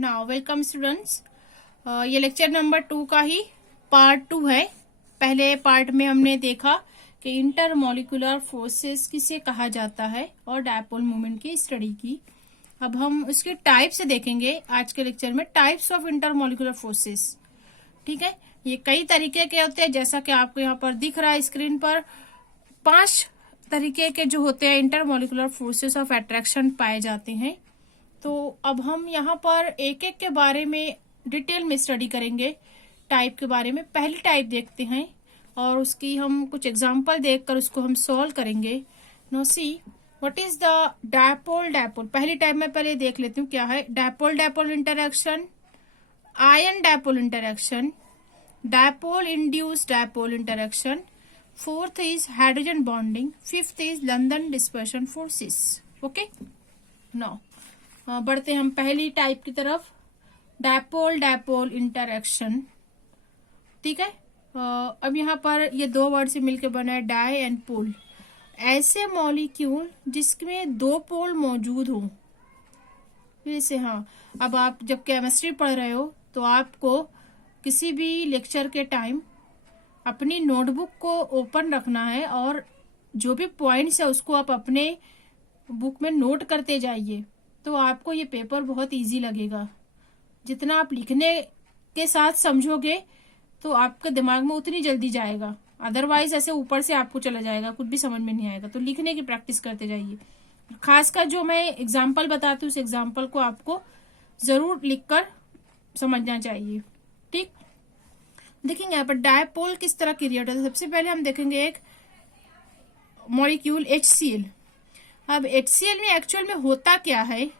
Now welcome students. ये lecture number 2 का ही part 2 है। पहले पार्ट में हमने देखा कि इंटरमॉलिक्यूलर फोर्सेस किसे कहा जाता है और डायपोल मूवमेंट की स्टडी की। अब हम उसके टाइप से देखेंगे आज के लेक्चर में, टाइप्स ऑफ इंटरमॉलिक्यूलर फोर्सेस। ठीक है, ये कई तरीके के होते हैं, जैसा कि आपको यहाँ पर दिख रहा है स्क्रीन पर। 5 तरीके के जो होते हैं इंटरमॉलिक्यूलर फोर्सेस ऑफ अट्रैक्शन पाए जाते हैं। तो अब हम यहाँ पर एक एक के बारे में डिटेल में स्टडी करेंगे, टाइप के बारे में। पहली टाइप देखते हैं और उसकी हम कुछ एग्जांपल देखकर उसको हम सॉल्व करेंगे। No see what is the dipole. पहली टाइप में पहले देख लेती हूँ क्या है। Dipole interaction, ion dipole interaction, dipole induced dipole interaction, fourth is hydrogen bonding, fifth is London dispersion forces. Okay, now बढ़ते हम पहली टाइप की तरफ, डायपोल इंटरैक्शन। ठीक है, अब यहाँ पर ये 2 वर्ड से मिलकर बना है डाई एंड पोल। ऐसे मॉलिक्यूल जिसमें 2 पोल मौजूद हो। जैसे हाँ, अब आप जब केमिस्ट्री पढ़ रहे हो तो आपको किसी भी लेक्चर के टाइम अपनी नोटबुक को ओपन रखना है और जो भी पॉइंट्स है उसको आप अपने बुक में नोट करते जाइए, तो आपको ये पेपर बहुत इजी लगेगा। जितना आप लिखने के साथ समझोगे तो आपके दिमाग में उतनी जल्दी जाएगा, अदरवाइज ऐसे ऊपर से आपको चला जाएगा, कुछ भी समझ में नहीं आएगा। तो लिखने की प्रैक्टिस करते जाइए। खासकर जो मैं एग्जाम्पल बताती हूँ उस एग्जाम्पल को आपको जरूर लिखकर समझना चाहिए। ठीक, देखेंगे यहाँ पर डायपोल किस तरह क्रिएट होता है। सबसे पहले हम देखेंगे एक मॉलिक्यूल HCl। अब HCl में एक्चुअल में होता क्या है,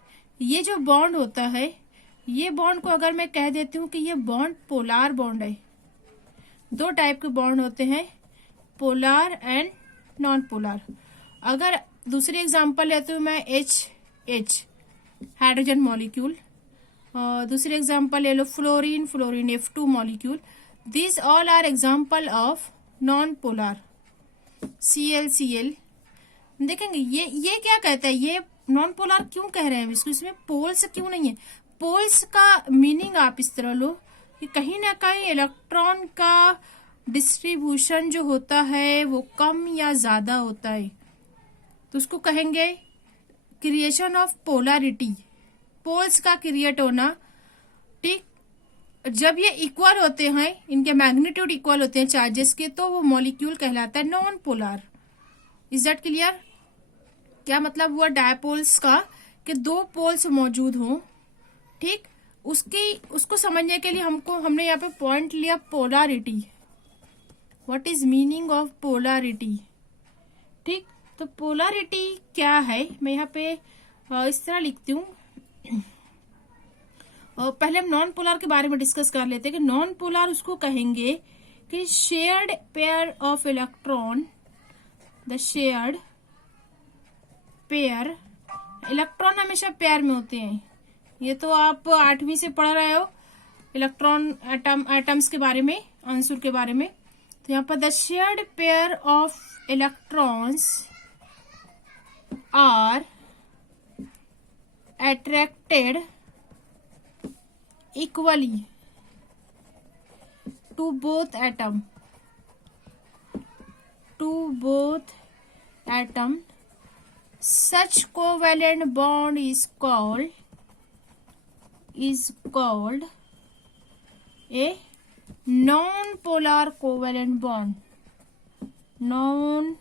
ये जो बॉन्ड होता है, ये बॉन्ड को अगर मैं कह देती हूँ कि ये बॉन्ड पोलार बॉन्ड है। 2 टाइप के बॉन्ड होते हैं, पोलार एंड नॉन पोलार। अगर दूसरी एग्जांपल लेती हूँ मैं HH, हाइड्रोजन मॉलिक्यूल। दूसरी एग्जांपल ले लो fluorine F2 molecule. This all are example of non polar. Cl देखेंगे ये क्या कहता है, ये नॉन पोलर क्यों कह रहे हैं इसको, इसमें पोल्स क्यों नहीं है। पोल्स का मीनिंग आप इस तरह लो कि कहीं ना कहीं इलेक्ट्रॉन का डिस्ट्रीब्यूशन जो होता है वो कम या ज्यादा होता है, तो उसको कहेंगे क्रिएशन ऑफ पोलैरिटी, पोल्स का क्रिएट होना। ठीक, जब ये इक्वल होते हैं, इनके मैग्नीट्यूड इक्वल होते हैं चार्जेस के, तो वो मॉलिक्यूल कहलाता है non polar. Is that clear? क्या मतलब हुआ डायपोल्स का कि 2 पोल्स मौजूद हों। ठीक, उसको समझने के लिए हमने यहाँ पे पॉइंट लिया polarity. What is meaning of polarity? ठीक, तो पोलैरिटी क्या है, मैं यहाँ पे इस तरह लिखती हूँ। पहले हम नॉन पोलर के बारे में डिस्कस कर लेते हैं कि नॉन पोलर उसको कहेंगे कि shared pair of electron, the shared pair. Electron हमेशा पेयर में होते हैं, ये तो आप 8वीं से पढ़ रहे हो इलेक्ट्रॉन एटम्स के बारे में, आंसर के बारे में। तो यहाँ पर the shared pair of electrons are attracted equally to both atom, such covalent bond is called a non-polar covalent bond. Non-polar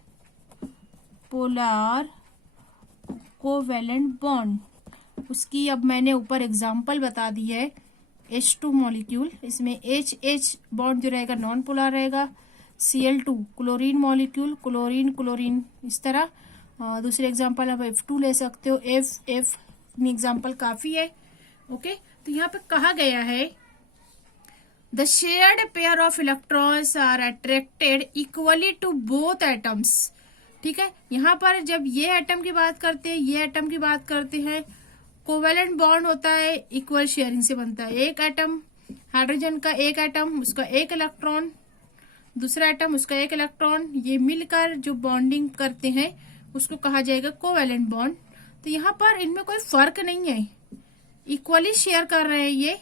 covalent bond, उसकी अब मैंने ऊपर एग्जांपल बता दी है। H2 मॉलिक्यूल, इसमें HH बॉन्ड जो रहेगा नॉन पोलर रहेगा। Cl2 क्लोरीन मॉलिक्यूल, क्लोरीन इस तरह। दूसरे एग्जांपल आप F2 ले सकते हो, F एग्जांपल काफी है। ओके, तो यहाँ पे कहा गया है the shared pair of electrons are attracted equally to both atoms. ठीक है, यहाँ पर जब ये एटम की बात करते हैं, ये एटम की बात करते हैं, कोवेलेंट बॉन्ड होता है, इक्वल शेयरिंग से बनता है। एक एटम हाइड्रोजन का, एक एटम उसका 1 इलेक्ट्रॉन, दूसरा एटम उसका 1 इलेक्ट्रॉन, ये मिलकर जो बॉन्डिंग करते हैं उसको कहा जाएगा कोवेलेंट बॉन्ड। तो यहाँ पर इनमें कोई फर्क नहीं है, इक्वली शेयर कर रहे हैं ये,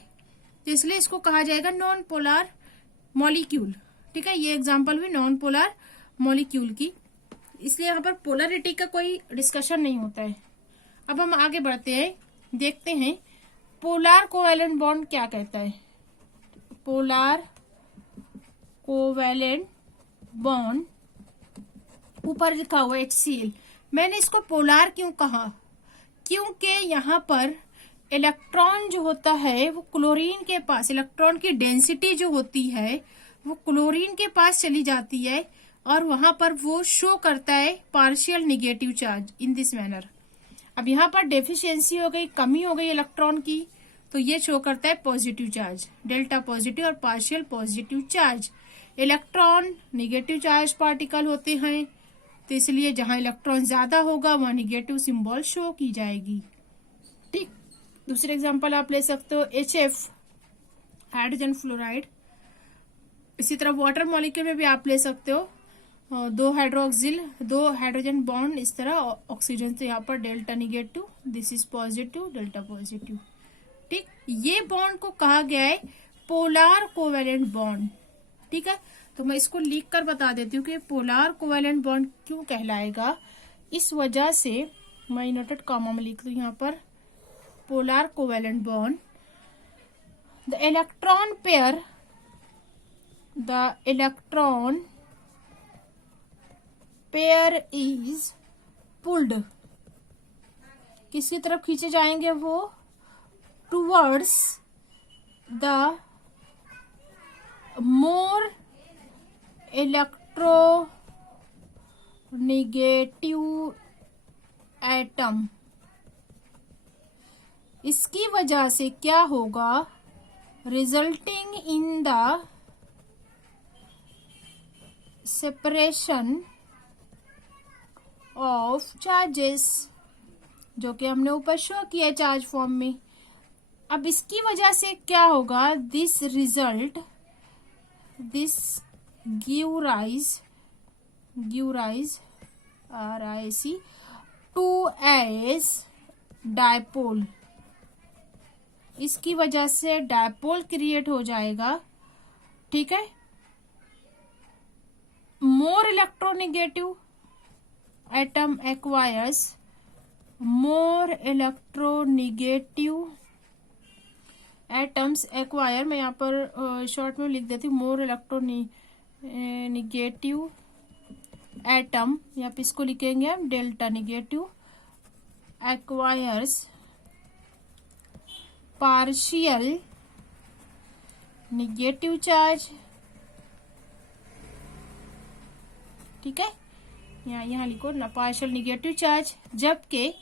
तो इसलिए इसको कहा जाएगा नॉन पोलर मॉलिक्यूल। ठीक है, ये एग्जांपल भी नॉन पोलर मॉलिक्यूल की, इसलिए यहाँ पर पोलरिटी का कोई डिस्कशन नहीं होता है। अब हम आगे बढ़ते हैं, देखते हैं पोलर कोवैलेंट बॉन्ड क्या कहता है। पोलर कोवैलेंट बॉन्ड ऊपर लिखा हुआ HCl। मैंने इसको पोलर क्यों कहा, क्योंकि यहाँ पर इलेक्ट्रॉन जो होता है वो क्लोरीन के पास, इलेक्ट्रॉन की डेंसिटी जो होती है वो क्लोरीन के पास चली जाती है और वहां पर वो शो करता है partial negative charge in this manner. अब यहाँ पर डेफिशिएंसी हो गई, कमी हो गई इलेक्ट्रॉन की, तो ये शो करता है पॉजिटिव चार्ज, डेल्टा पॉजिटिव और partial positive charge. Electron negative charge particle होते हैं, तो इसलिए जहां इलेक्ट्रॉन ज्यादा होगा वहां निगेटिव सिंबल शो की जाएगी। ठीक, दूसरे एग्जांपल आप ले सकते हो HF हाइड्रोजन फ्लोराइड। इसी तरह वाटर मॉलिक्यूल में भी आप ले सकते हो, दो हाइड्रोक्सिल, दो हाइड्रोजन बॉन्ड, इस तरह ऑक्सीजन, तो यहाँ पर delta negative, this is positive, delta positive. ठीक, ये बॉन्ड को कहा गया है पोलर कोवैलेंट बॉन्ड। ठीक है, तो मैं इसको लिख कर बता देती हूँ कि पोलर कोवैलेंट बॉन्ड क्यों कहलाएगा। इस वजह से मैं इनवर्टेड कॉमा में लिख दूं यहाँ पर, polar covalent bond, the electron pair, the electron pair is pulled, किसकी तरफ खींचे जाएंगे वो, towards the more electronegative atom. इसकी वजह से क्या होगा, resulting in the separation of charges, जो कि हमने ऊपर शो किया चार्ज फॉर्म में। अब इसकी वजह से क्या होगा, this result, this give rise RIC to as dipole. इसकी वजह से डायपोल क्रिएट हो जाएगा। ठीक है, more electronegative atom acquires more electronegative atoms acquire, मैं यहाँ पर शॉर्ट में लिख देती हूँ, मोर इलेक्ट्रोनेगेटिव एटम, यहाँ पे इसको लिखेंगे हम delta negative, acquires partial negative charge. ठीक है, यहाँ लिखो ना पार्शियल निगेटिव चार्ज, जबकि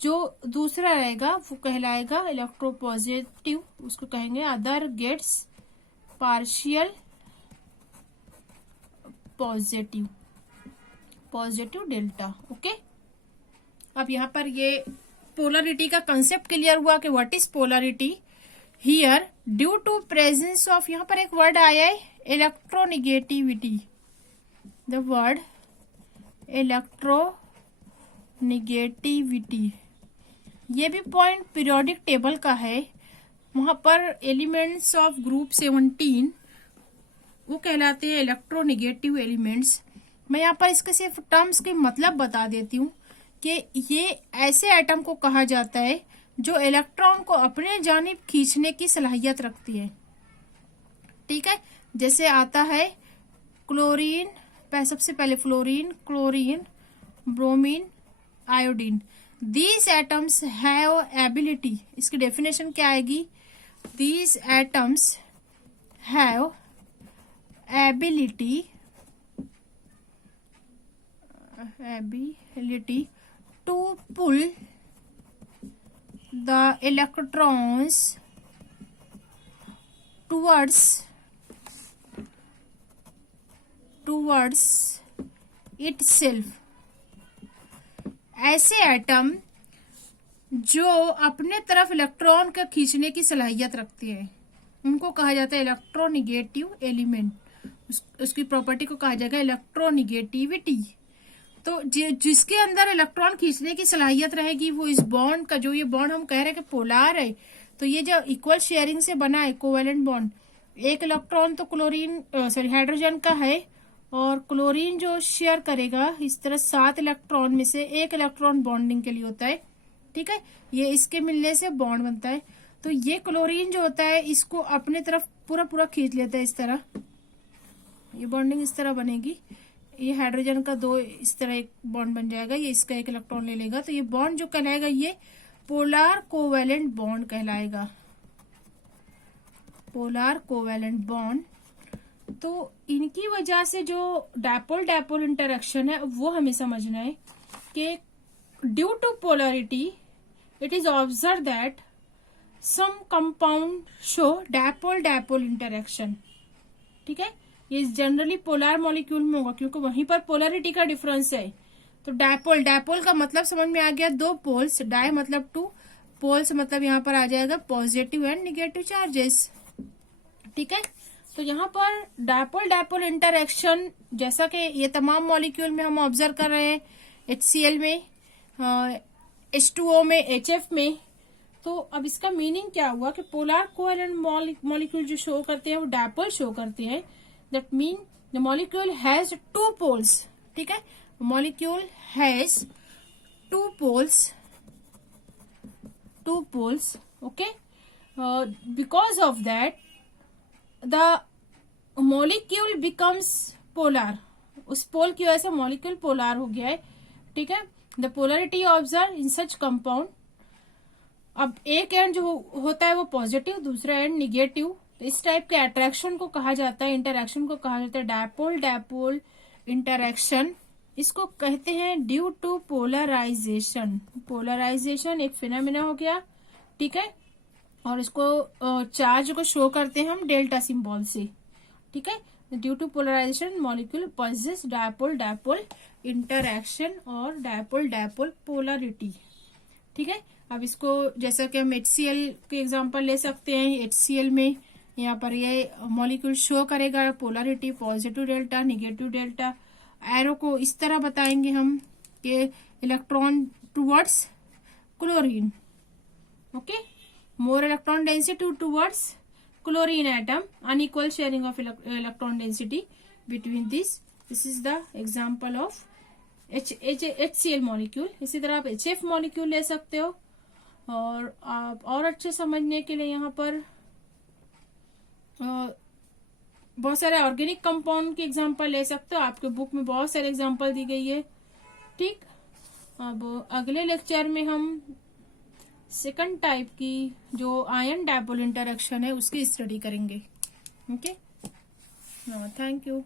जो दूसरा रहेगा वो कहलाएगा इलेक्ट्रोपॉजिटिव, उसको कहेंगे other gets partial positive delta. Okay, अब यहाँ पर ये पोलरिटी का कंसेप्ट क्लियर हुआ कि what is polarity. Here due to presence of, यहाँ पर एक वर्ड आया है इलेक्ट्रोनिगेटिविटी, द वर्ड इलेक्ट्रोनिगेटिविटी, ये भी पॉइंट पीरियोडिक टेबल का है। वहां पर एलिमेंट्स ऑफ ग्रुप 17 वो कहलाते हैं इलेक्ट्रोनिगेटिव एलिमेंट्स। मैं यहाँ पर इसके सिर्फ टर्म्स के मतलब बता देती हूँ कि ये ऐसे एटम को कहा जाता है जो इलेक्ट्रॉन को अपने जानिब खींचने की सलाहियत रखती है। ठीक है, जैसे आता है क्लोरीन, सबसे पहले fluorine, chlorine, bromine, iodine. These atoms have ability, इसकी डेफिनेशन क्या आएगी, These atoms have ability to pull the electrons towards itself। ऐसे एटम जो अपने तरफ इलेक्ट्रॉन का खींचने की सलाहियत रखते हैं उनको कहा जाता है इलेक्ट्रोनिगेटिव एलिमेंट। उसकी प्रॉपर्टी को कहा जाएगा इलेक्ट्रोनिगेटिविटी। तो जिसके अंदर इलेक्ट्रॉन खींचने की सलाहियत रहेगी वो इस बॉन्ड का, जो ये बॉन्ड हम कह रहे हैं कि पोलार है, तो ये जो इक्वल शेयरिंग से बना है कोवेलेंट बॉन्ड, एक इलेक्ट्रॉन तो क्लोरीन हाइड्रोजन का है, और क्लोरीन जो शेयर करेगा इस तरह 7 इलेक्ट्रॉन में से एक इलेक्ट्रॉन बॉन्डिंग के लिए होता है। ठीक है, ये इसके मिलने से बॉन्ड बनता है। तो ये क्लोरीन जो होता है इसको अपने तरफ पूरा पूरा खींच लेता है इस तरह, ये बॉन्डिंग इस तरह बनेगी। ये हाइड्रोजन का 2 इस तरह एक बॉन्ड बन जाएगा, ये इसका एक इलेक्ट्रॉन ले लेगा, तो ये बॉन्ड जो कहलाएगा ये पोलार कोवेलेंट बॉन्ड कहलाएगा, पोलार कोवेलेंट बॉन्ड। तो इनकी वजह से जो डायपोल डायपोल इंटरेक्शन है वो हमें समझना है कि due to polarity it is observe that some compound show dipole dipole interaction. ठीक है, ये जनरली पोलर मॉलिक्यूल में होगा क्योंकि वहीं पर पोलरिटी का डिफरेंस है। तो डायपोल, डायपोल का मतलब समझ में आ गया, 2 पोल्स, डाय मतलब 2, पोल्स मतलब यहाँ पर आ जाएगा पॉजिटिव एंड निगेटिव चार्जेस। ठीक है, तो यहाँ पर डायपोल डायपोल इंटरेक्शन जैसा कि ये तमाम मॉलिक्यूल में हम ऑब्जर्व कर रहे हैं, HCl में, H2O में, HF में। तो अब इसका मीनिंग क्या हुआ कि पोलर कोवेलेंट मॉलिक्यूल जो शो करते हैं वो डायपोल शो करते हैं। That mean the molecule has 2 poles. ठीक है, molecule has 2 poles, 2 poles. Okay, because of that the molecule becomes polar, उस पोल की वजह से मॉलिक्यूल पोलर हो गया है। ठीक है, the polarity observe in such compound. अब एक एंड जो होता है वो पॉजिटिव, दूसरा एंड निगेटिव। तो इस टाइप के अट्रैक्शन को कहा जाता है, इंटरैक्शन को कहा जाता है डायपोल डायपोल इंटरैक्शन। इसको कहते हैं ड्यू टू पोलराइजेशन। पोलराइजेशन एक फिनोमेना हो गया। ठीक है, और इसको चार्ज को शो करते हैं हम डेल्टा सिंबल से। ठीक है, due to polarisation molecule possess dipole dipole interaction और डायपोल डायपोल पोलरिटी। ठीक है, अब इसको जैसा कि हम HCl के एग्जांपल ले सकते हैं। HCl में यहाँ पर ये मॉलिक्यूल शो करेगा polarity positive delta negative delta. Arrow को इस तरह बताएंगे हम कि electron towards chlorine. Okay, more electron density towards chlorine atom, unequal sharing of electron density between this is the example of HCl molecule. इसी तरह आप HF मॉलिक्यूल ले सकते हो। और आप और अच्छे समझने के लिए यहाँ पर बहुत सारे ऑर्गेनिक कंपाउंड के एग्जांपल ले सकते हो, आपके बुक में बहुत सारे एग्जांपल दी गई है। ठीक, अब अगले लेक्चर में हम सेकंड टाइप की जो आयन डायपोल इंटरेक्शन है उसकी स्टडी करेंगे। Okay, thank you.